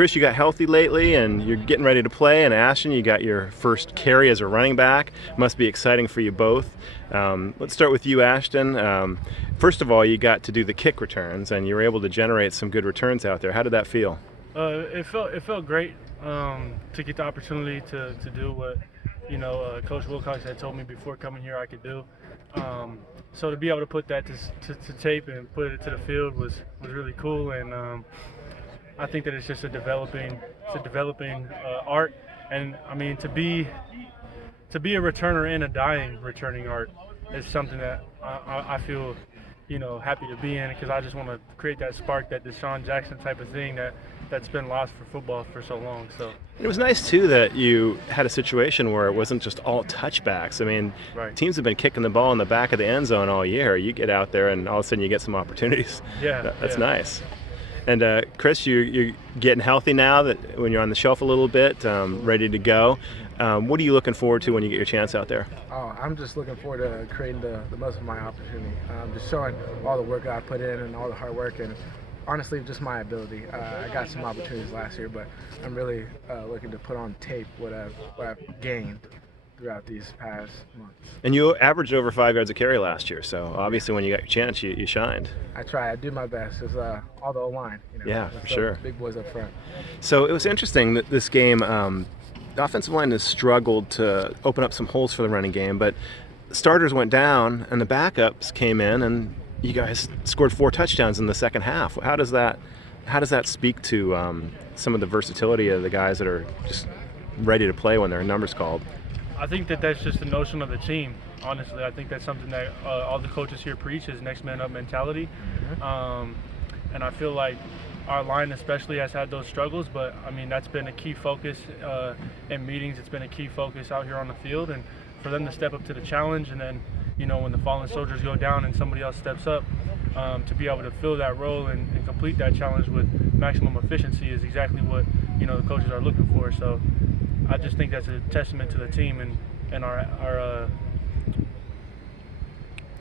Chris, you got healthy lately and you're getting ready to play, and Ashton, you got your first carry as a running back. Must be exciting for you both. Let's start with you, Ashton. First of all, you got to do the kick returns and you were able to generate some good returns out there. How did that feel? It felt great to get the opportunity to do what Coach Wilcox had told me before coming here I could do. So to be able to put that to tape and put it to the field was really cool, and I think that it's just a developing art. And I mean, to be a returner in a dying returning art is something that I feel happy to be in, because I just want to create that spark, that Deshaun Jackson type of thing that's been lost for football for so long. So It was nice too that you had a situation where it wasn't just all touchbacks. I mean, right. teams have been kicking the ball in the back of the end zone all year. You get out there and all of a sudden you get some opportunities. Yeah, That's yeah. nice. And Chris, you're getting healthy now, that when you're on the shelf a little bit, ready to go. What are you looking forward to when you get your chance out there? Oh, I'm just looking forward to creating the most of my opportunity. Just showing all the work that I put in and all the hard work, and honestly, just my ability. I got some opportunities last year, but I'm really looking to put on tape what I've gained throughout these past months. And you averaged over 5 yards a carry last year, so obviously when you got your chance, you shined. I try. I do my best. It's all the O-line. Yeah, for sure. Big boys up front. So it was interesting that this game, the offensive line has struggled to open up some holes for the running game, but the starters went down and the backups came in, and you guys scored 4 touchdowns in the second half. How does that speak to some of the versatility of the guys that are just ready to play when their number's called? I think that's just the notion of the team. Honestly, I think that's something that all the coaches here preach, is next man up mentality. And I feel like our line especially has had those struggles, but I mean, that's been a key focus in meetings. It's been a key focus out here on the field, and for them to step up to the challenge, and then when the fallen soldiers go down and somebody else steps up, to be able to fill that role and complete that challenge with maximum efficiency is exactly what the coaches are looking for. So I just think that's a testament to the team and our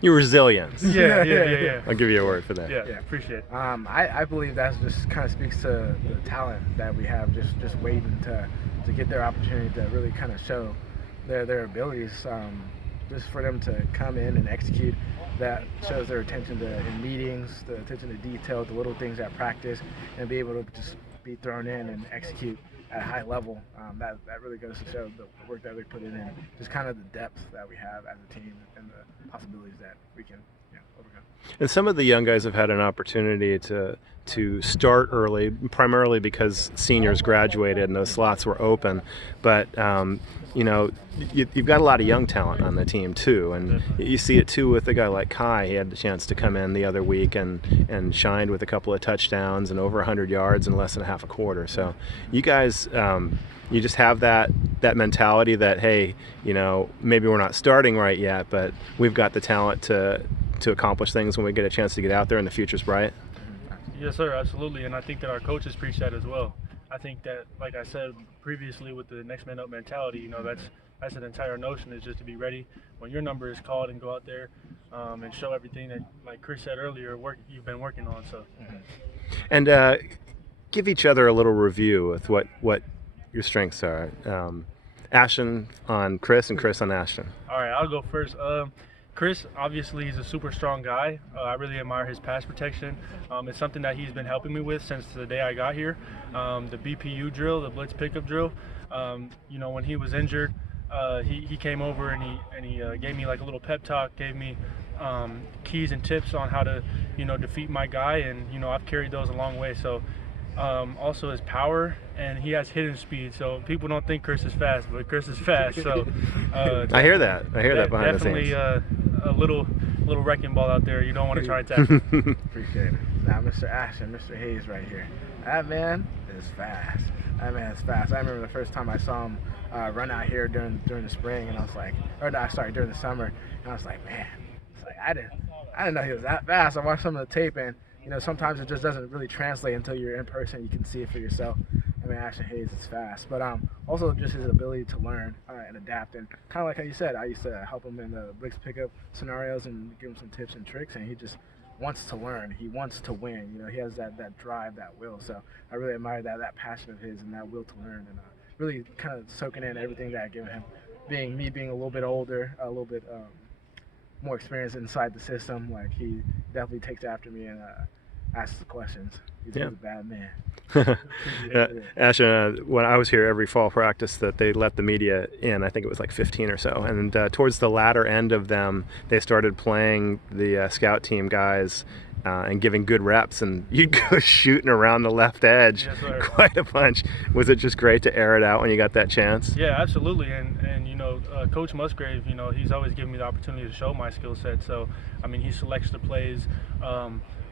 Your resilience. yeah. I'll give you a word for that. Yeah, appreciate it. I believe that just kind of speaks to the talent that we have, just waiting to get their opportunity to really kind of show their abilities. Just for them to come in and execute, that shows their attention in meetings, the attention to detail, the little things at practice, and be able to just be thrown in and execute at a high level. That really goes to show the work that we put in, and just kind of the depth that we have as a team and the possibilities that we can overcome. And some of the young guys have had an opportunity to start early, primarily because seniors graduated and those slots were open. But you've got a lot of young talent on the team too, and you see it too with a guy like Kai. He had the chance to come in the other week and shined with a couple of touchdowns and over 100 yards in less than a half a quarter. So you guys, you just have that mentality that, hey, maybe we're not starting right yet, but we've got the talent to accomplish things when we get a chance to get out there, and the future's bright. Yes, sir, absolutely. And I think that our coaches preach that as well. I think that, like I said previously, with the next man up mentality, that's an entire notion, is just to be ready when your number is called and go out there and show everything that, like Chris said earlier, you've been working on. So, And give each other a little review with what your strengths are. Ashton on Chris and Chris on Ashton. All right, I'll go first. Chris, obviously, he's a super strong guy. I really admire his pass protection. It's something that he's been helping me with since the day I got here. The BPU drill, the blitz pickup drill. When he was injured, he came over and he gave me like a little pep talk, gave me keys and tips on how to defeat my guy, and I've carried those a long way. So also his power, and he has hidden speed. So people don't think Chris is fast, but Chris is fast. So I hear that behind the scenes. Definitely a little wrecking ball out there. You don't want to try and tackle. Appreciate it. Now, Mr. Ashton, Mr. Hayes right here. That man is fast. I remember the first time I saw him run out here during the spring, and I was like, during the summer, and I was like, man, I didn't know he was that fast. I watched some of the tape, and sometimes it just doesn't really translate until you're in person. You can see it for yourself. I mean, Ashton Hayes is fast, but also just his ability to learn and adapt. And kind of like how you said, I used to help him in the blitz pickup scenarios and give him some tips and tricks, and he just wants to learn. He wants to win. You know, he has that drive, that will. So I really admire that passion of his and that will to learn, and really kind of soaking in everything that I give him. Being a little bit older, a little bit more experienced inside the system, like he definitely takes after me and asks the questions. He's a bad man. Ashton, when I was here every fall practice, that they let the media in. I think it was like 15 or so, and towards the latter end of them, they started playing the scout team guys and giving good reps, and you'd go shooting around the left edge quite a bunch. Was it just great to air it out when you got that chance? Yeah, absolutely. And you know, Coach Musgrave, you know, he's always given me the opportunity to show my skill set. So, I mean, he selects the plays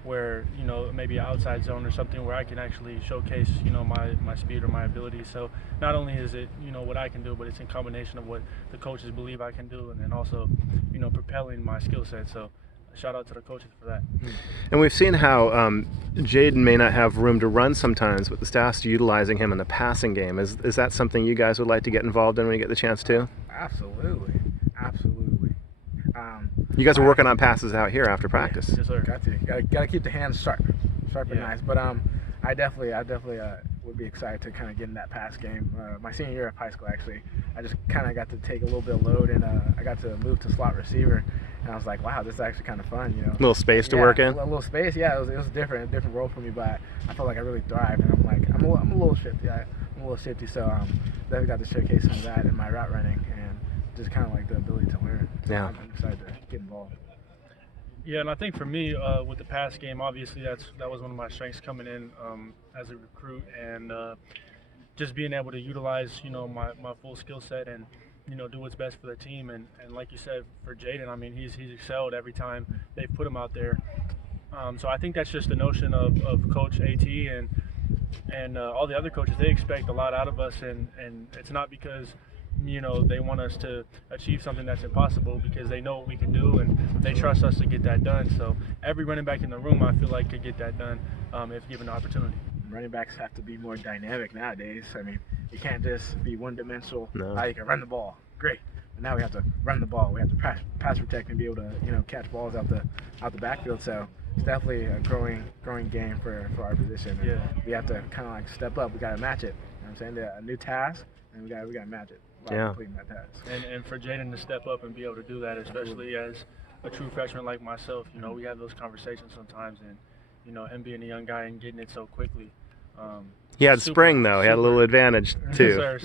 where, you know, maybe an outside zone or something where I can actually showcase, you know, my speed or my ability. So not only is it, you know, what I can do, but it's in combination of what the coaches believe I can do, and then also, you know, propelling my skill set. So shout out to the coaches for that. And we've seen how Jaden may not have room to run sometimes, but the staff's utilizing him in the passing game. Is that something you guys would like to get involved in when you get the chance to? Absolutely. You guys are working on passes out here after practice. Yes, sir. Got to keep the hands sharp and nice. But I definitely would be excited to kind of get in that pass game. My senior year of high school, actually, I just kind of got to take a little bit of load, and I got to move to slot receiver, and I was like, wow, this is actually kind of fun, you know. A little space to work in. A little space, yeah. It was a different role for me, but I felt like I really thrived, and I'm a little shifty. I'm a little shifty, so definitely got to showcase some of that in my route running, and just kind of like the ability to learn. So yeah. I'm excited to get involved. Yeah, and I think for me, with the pass game, obviously that was one of my strengths coming in as a recruit, and just being able to utilize, you know, my full skill set and, you know, do what's best for the team. And like you said, for Jaden, I mean, he's excelled every time they've put him out there. So I think that's just the notion of Coach AT and all the other coaches. They expect a lot out of us, and it's not because, you know, they want us to achieve something that's impossible, because they know what we can do and they trust us to get that done. So every running back in the room, I feel like, could get that done if given the opportunity. Running backs have to be more dynamic nowadays. I mean, you can't just be one-dimensional. No. You can run the ball, great. But now we have to run the ball. We have to pass protect and be able to, you know, catch balls out the backfield. So it's definitely a growing game for our position. And we have to kind of like step up. We got to match it. You know what I'm saying? A new task, and we got to match it. Completing that task. And for Jaden to step up and be able to do that, especially as a true freshman like myself, you know, we have those conversations sometimes, and, you know, him being a young guy and getting it so quickly. He had spring though. He had a little advantage too.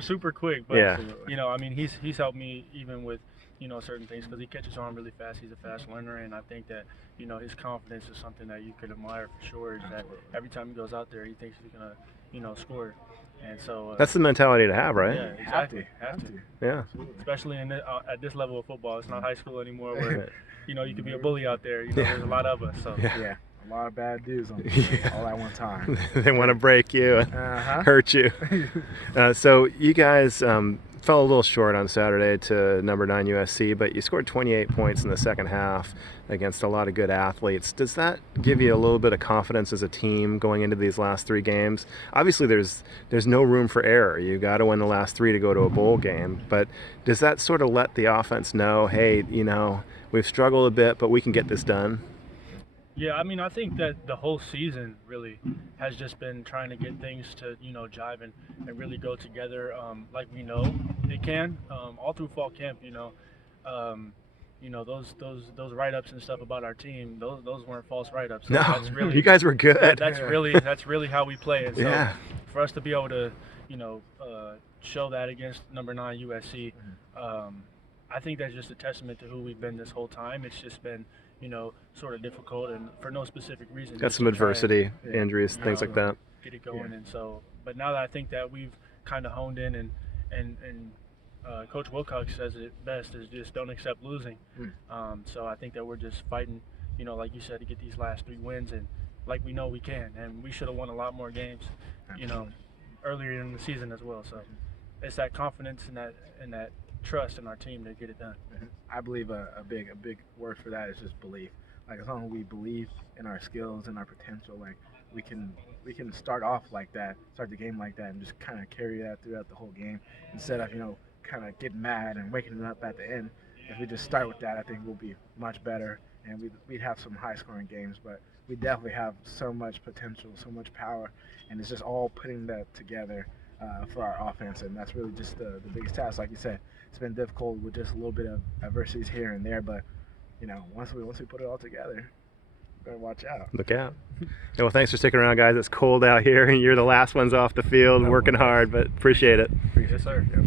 Super quick. But you know, I mean, he's helped me even with, you know, certain things, because he catches on really fast. He's a fast learner, and I think that, you know, his confidence is something that you could admire for sure. Is that every time he goes out there, he thinks he's gonna, you know, score. And so that's the mentality to have, right? Yeah, exactly. Have to. Yeah. Especially at this level of football, it's not high school anymore, where you know, you could be a bully out there. You know, there's a lot of us. So yeah. A lot of bad dudes on all at one time. They want to break you and hurt you. So you guys fell a little short on Saturday to number 9 USC, but you scored 28 points in the second half against a lot of good athletes. Does that give you a little bit of confidence as a team going into these last 3 games? Obviously, there's no room for error. You got to win the last 3 to go to a bowl game. But does that sort of let the offense know, hey, you know, we've struggled a bit, but we can get this done? Yeah, I mean, I think that the whole season really has just been trying to get things to, you know, jive and really go together like we know it can. All through fall camp, you know, those write-ups and stuff about our team, those weren't false write-ups. So no, that's really, you guys were good. That's really how we play. And so for us to be able to, you know, show that against number 9 USC, I think that's just a testament to who we've been this whole time. It's just been, you know, sort of difficult and for no specific reason. Got some adversity, injuries, things like that. Get it going, and so. But now that I think that we've kind of honed in, and Coach Wilcox says it best, is just don't accept losing. So I think that we're just fighting, you know, like you said, to get these last 3 wins, and like we know we can, and we should have won a lot more games, you know, earlier in the season as well. So it's that confidence and that trust in our team to get it done. I believe a big word for that is just belief. Like, as long as we believe in our skills and our potential, like we can start off like that, start the game like that, and just kind of carry that throughout the whole game instead of, you know, kind of getting mad and waking up at the end. If we just start with that, I think we'll be much better and we'd have some high-scoring games. But we definitely have so much potential, so much power, and it's just all putting that together for our offense, and that's really just the biggest task. Like you said, it's been difficult with just a little bit of adversities here and there, but once we put it all together, better watch out. Look out. Yeah, well, thanks for sticking around, guys. It's cold out here, and you're the last ones off the field, working hard, but appreciate it. Yes, sir. Yep.